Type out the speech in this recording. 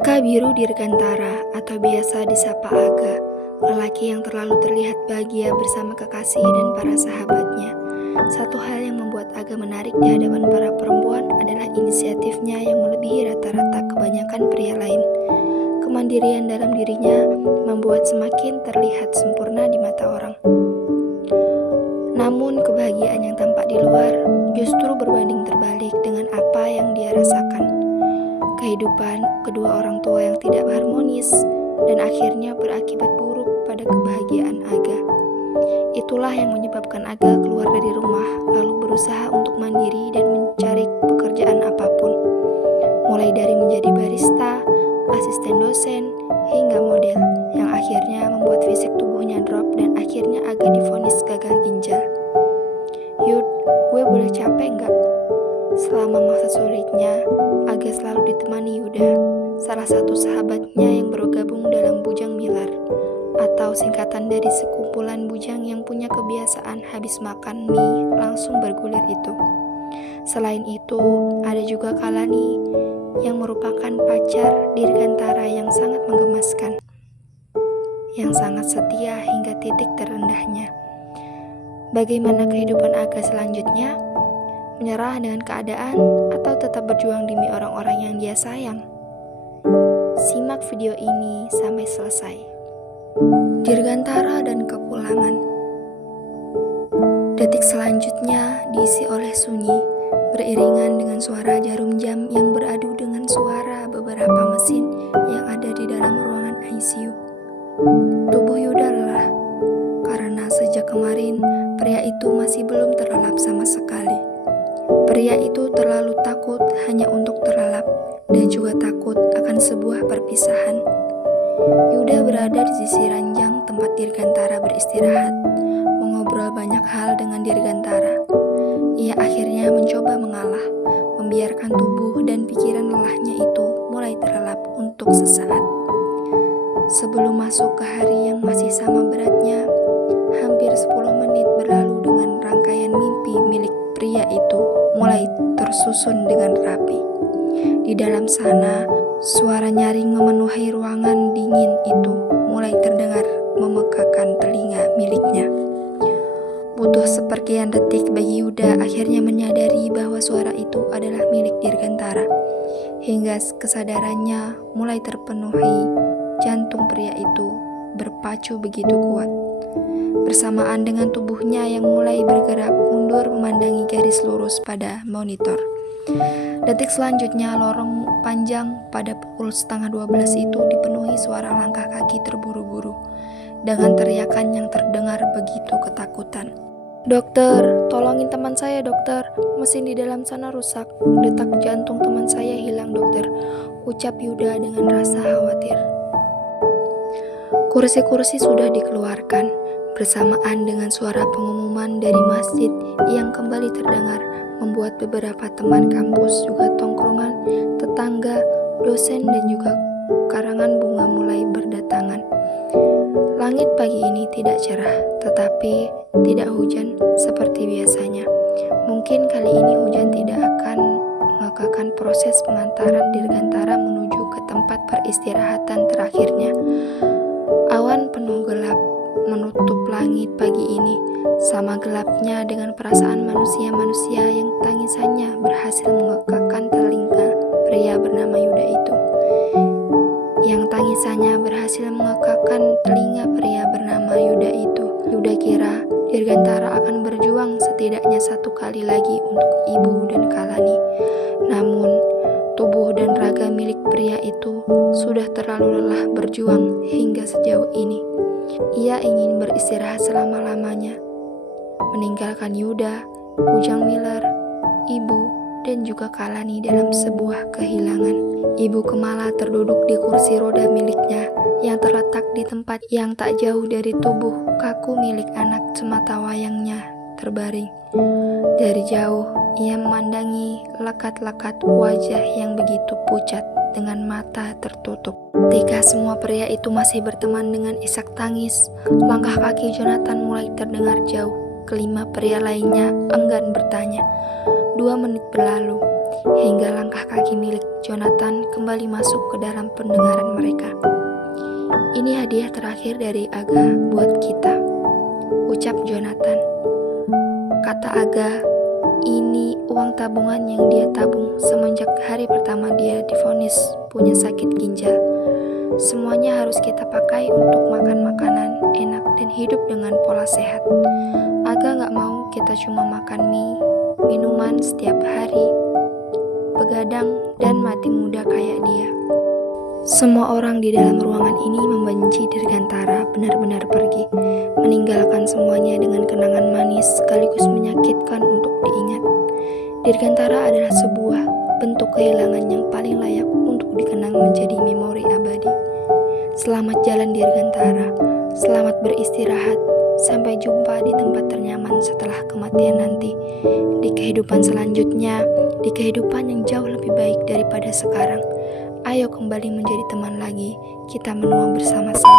Kakak biru dirgantara atau biasa disapa Aga, lelaki yang terlalu terlihat bahagia bersama kekasih dan para sahabatnya. Satu hal yang membuat Aga menarik di hadapan para perempuan adalah inisiatifnya yang melebihi rata-rata kebanyakan pria lain. Kemandirian dalam dirinya membuat semakin terlihat sempurna di mata orang. Namun kebahagiaan yang tampak di luar justru berbanding terbalik dengan apa yang dia rasakan. Kehidupan kedua orang tua yang tidak harmonis dan akhirnya berakibat buruk pada kebahagiaan Aga. Itulah yang menyebabkan Aga keluar dari rumah lalu berusaha untuk mandiri dan mencari pekerjaan apapun. Mulai dari menjadi barista, asisten dosen, hingga model yang akhirnya membuat fisik tubuhnya drop dan akhirnya Aga divonis gagal ginjal. Yud, gue boleh capek nggak? Selama masa sulitnya, Aga selalu ditemani Yuda, salah satu sahabatnya yang bergabung dalam Bujang Milar, atau singkatan dari sekumpulan bujang yang punya kebiasaan habis makan mie langsung bergulir itu. Selain itu, ada juga Kalani, yang merupakan pacar dirgantara yang sangat menggemaskan, yang sangat setia hingga titik terendahnya. Bagaimana kehidupan Aga selanjutnya? Menyerah dengan keadaan atau tetap berjuang demi orang-orang yang dia sayang? Simak video ini sampai selesai. Dirgantara dan kepulangan. Detik selanjutnya diisi oleh sunyi, beriringan dengan suara jarum jam yang beradu dengan suara beberapa mesin yang ada di dalam ruangan ICU. Tubuh Yuda lelah, karena sejak kemarin pria itu masih belum terlelap sama sekali. Pria itu terlalu takut hanya untuk terlelap dan juga takut akan sebuah perpisahan. Yuda berada di sisi ranjang tempat dirgantara beristirahat, mengobrol banyak hal dengan dirgantara. Ia akhirnya mencoba mengalah, membiarkan tubuh dan pikiran lelahnya itu mulai terlelap untuk sesaat. Sebelum masuk ke hari yang masih sama beratnya, hampir 10 menit berlalu dengan rangkaian mimpi milik pria itu mulai tersusun dengan rapi. Di dalam sana, suara nyaring memenuhi ruangan dingin itu mulai terdengar memekakan telinga miliknya. Butuh seperkian detik bagi Yuda akhirnya menyadari bahwa suara itu adalah milik dirgantara. Hingga kesadarannya mulai terpenuhi, jantung pria itu berpacu begitu kuat. Bersamaan dengan tubuhnya yang mulai bergerak mundur memandangi garis lurus pada monitor. Detik selanjutnya lorong panjang pada pukul 11:30 itu dipenuhi suara langkah kaki terburu-buru dengan teriakan yang terdengar begitu ketakutan. "Dokter, tolongin teman saya dokter, mesin di dalam sana rusak, detak jantung teman saya hilang dokter," ucap Yuda dengan rasa khawatir. Kursi-kursi sudah dikeluarkan, bersamaan dengan suara pengumuman dari masjid yang kembali terdengar, membuat beberapa teman kampus, juga tongkrongan, tetangga, dosen, dan juga karangan bunga mulai berdatangan. Langit pagi ini tidak cerah, tetapi tidak hujan seperti biasanya. Mungkin kali ini hujan tidak akan menggagalkan proses pengantaran dirgantara menuju ke tempat peristirahatan terakhirnya. Awan penuh gelap menutup langit pagi ini, sama gelapnya dengan perasaan manusia-manusia yang tangisannya berhasil mengekakkan telinga pria bernama Yuda itu. Yang tangisannya berhasil mengekakkan telinga pria bernama Yuda itu. Yuda kira dirgantara akan berjuang setidaknya satu kali lagi untuk ibu dan Kalani. Namun, tubuh dan raga milik pria itu sudah terlalu lelah berjuang hingga sejauh ini. Ia ingin beristirahat selama-lamanya, meninggalkan Yuda, Bujang Milar, ibu, dan juga Kalani dalam sebuah kehilangan. Ibu Kemala terduduk di kursi roda miliknya yang terletak di tempat yang tak jauh dari tubuh kaku milik anak sematawayangnya terbaring. Dari jauh, ia memandangi lekat-lekat wajah yang begitu pucat dengan mata tertutup. Ketika semua pria itu masih berteman dengan isak tangis, langkah kaki Jonathan mulai terdengar jauh. Kelima pria lainnya enggan bertanya. 2 menit berlalu, hingga langkah kaki milik Jonathan kembali masuk ke dalam pendengaran mereka. "Ini hadiah terakhir dari Aga buat kita," ucap Jonathan. Kata Aga, ini uang tabungan yang dia tabung semenjak hari pertama dia divonis punya sakit ginjal. Semuanya harus kita pakai untuk makan makanan enak dan hidup dengan pola sehat. Aga gak mau kita cuma makan mie, minuman setiap hari, begadang dan mati muda kayak dia. Semua orang di dalam ruangan ini membenci Dirgantara benar-benar pergi, meninggalkan semuanya dengan kenangan manis sekaligus menyakitkan untuk diingat. Dirgantara adalah sebuah bentuk kehilangan yang paling layak untuk dikenang menjadi memori abadi. Selamat jalan Dirgantara, selamat beristirahat, sampai jumpa di tempat ternyaman setelah kematian nanti, di kehidupan selanjutnya, di kehidupan yang jauh lebih baik daripada sekarang. Ayo kembali menjadi teman lagi, kita menua bersama-sama.